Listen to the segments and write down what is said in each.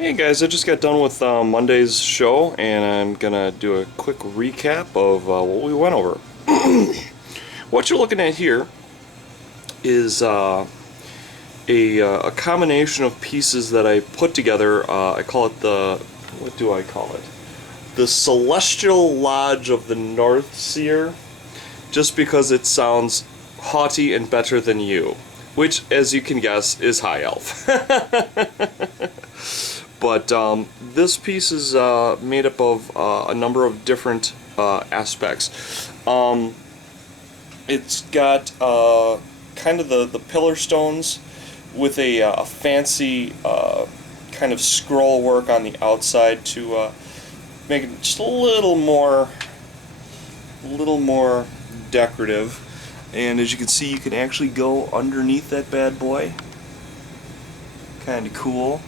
Hey guys, I just got done with Monday's show, and I'm gonna do a quick recap of what we went over. What you're looking at here is a combination of pieces that I put together. I call it what do I call it? The Celestial Lodge of the North Seer, just because it sounds haughty and better than you, which, as you can guess, is High Elf. But this piece is made up of a number of different aspects. It's got kind of the pillar stones with a fancy kind of scroll work on the outside to make it just a little more decorative. And as you can see, you can actually go underneath that bad boy. Kind of cool.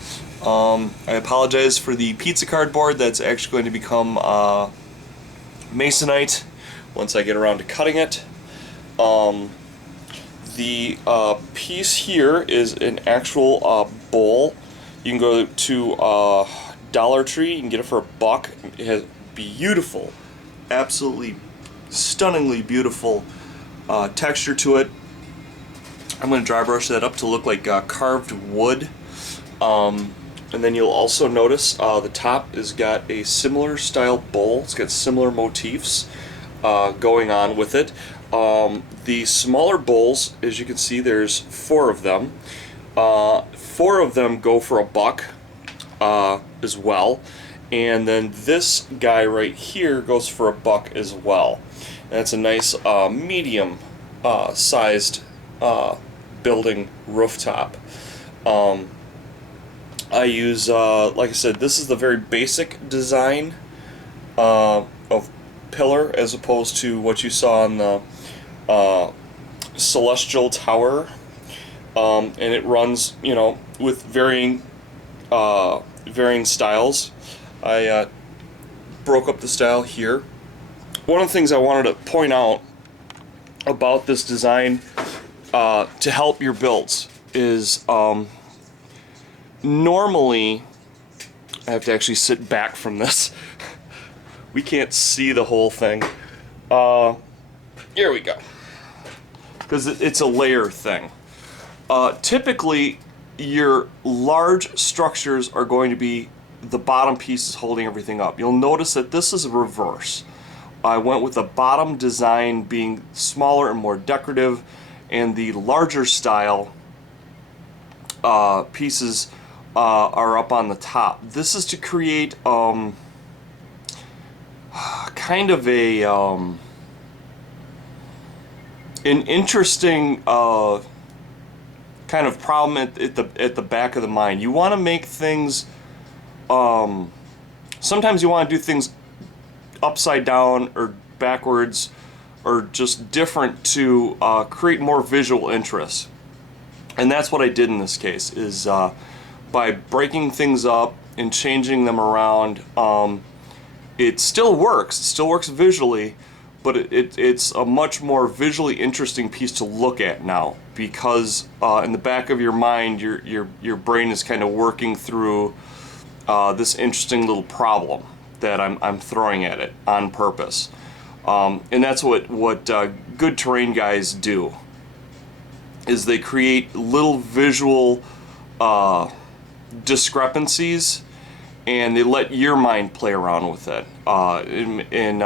I apologize for the pizza cardboard. That's actually going to become masonite once I get around to cutting it. The piece here is an actual bowl. You can go to Dollar Tree. You can get it for $1. It has beautiful, absolutely stunningly beautiful texture to it. I'm going to dry brush that up to look like carved wood. And then you'll also notice the top has got a similar style bowl. It's got similar motifs going on with it. The smaller bowls, as you can see, there's 4 of them. 4 of them go for $1 as well. And then this guy right here goes for $1 as well. And it's a nice medium sized building rooftop. I use, like I said, this is the very basic design of pillar as opposed to what you saw on the Celestial Tower. And it runs, you know, with varying styles. I broke up the style here. One of the things I wanted to point out about this design to help your builds is normally, I have to actually sit back from this. We can't see the whole thing. Here we go. Because it's a layer thing. Typically, your large structures are going to be the bottom pieces holding everything up. You'll notice that this is a reverse. I went with the bottom design being smaller and more decorative, and the larger style pieces are up on the top. This is to create kind of a an interesting kind of problem at the back of the mind. You want to make things. Sometimes you want to do things upside down or backwards, or just different to create more visual interest. And that's what I did in this case. Is by breaking things up and changing them around, it still works. It still works visually, but it's a much more visually interesting piece to look at now, because in the back of your mind, your brain is kind of working through this interesting little problem that I'm throwing at it on purpose, and that's what good terrain guys do. Is they create little visual discrepancies, and they let your mind play around with it. And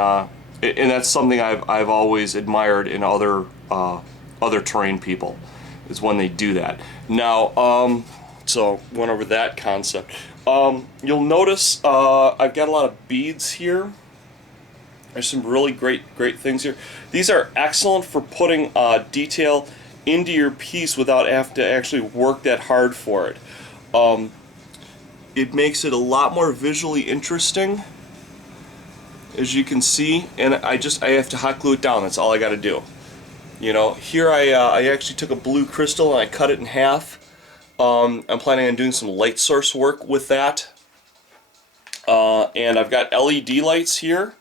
that's something I've always admired in other terrain people, is when they do that. Now, so went over that concept. You'll notice I've got a lot of beads here. There's some really great things here. These are excellent for putting detail into your piece without having to actually work that hard for it. It makes it a lot more visually interesting, as you can see, and I have to hot glue it down. That's all I got to do. You know, here I actually took a blue crystal and I cut it in half. I'm planning on doing some light source work with that, and I've got LED lights here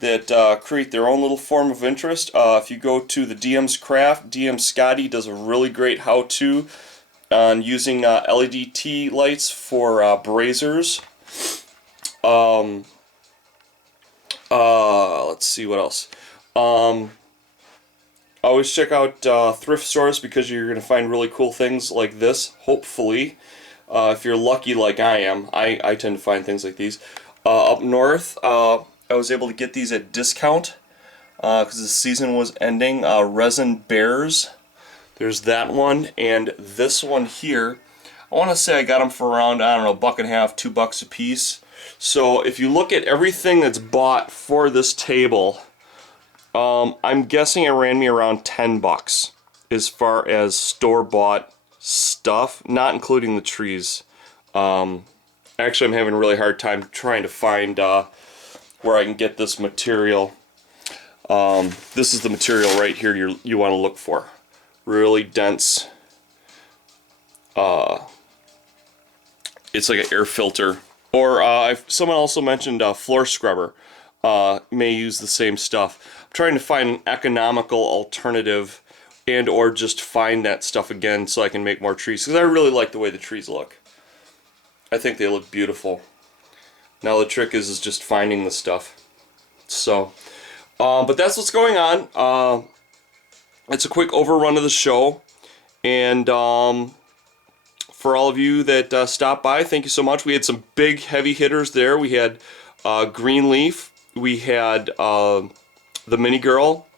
that create their own little form of interest. If you go to the DM's Craft, DM Scotty does a really great how-to on using LED tea lights for brazers. Let's see what else. Always check out thrift stores because you're going to find really cool things like this, hopefully. If you're lucky like I am, I tend to find things like these. Up north, I was able to get these at discount because the season was ending. Resin Bears. There's that one, and this one here. I want to say I got them for around, I don't know, $1.50, $2 a piece. So if you look at everything that's bought for this table, I'm guessing it ran me around $10 as far as store-bought stuff, not including the trees. Actually, I'm having a really hard time trying to find where I can get this material. This is the material right here you want to look for. Really dense. It's like an air filter. Or someone also mentioned floor scrubber. May use the same stuff. I'm trying to find an economical alternative and or just find that stuff again so I can make more trees. Because I really like the way the trees look. I think they look beautiful. Now the trick is just finding the stuff. So, but that's what's going on. It's a quick overrun of the show. And for all of you that stopped by, thank you so much. We had some big heavy hitters there. We had Greenleaf. We had the Mini Girl.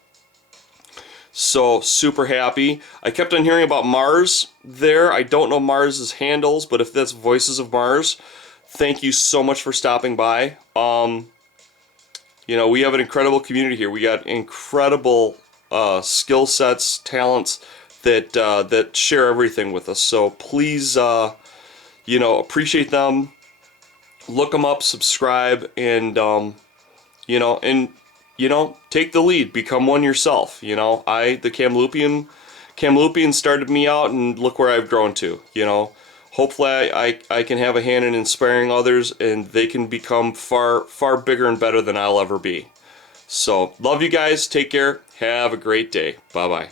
So super happy. I kept on hearing about Mars there. I don't know Mars's handles, but if that's Voices of Mars, thank you so much for stopping by. You know, we have an incredible community here. We got incredible skill sets, talents that share everything with us. So please, you know, appreciate them. Look them up, subscribe, and you know, take the lead. Become one yourself. You know, the Kamloopian started me out, and look where I've grown to. You know, hopefully I can have a hand in inspiring others, and they can become far bigger and better than I'll ever be. So, love you guys. Take care. Have a great day. Bye-bye.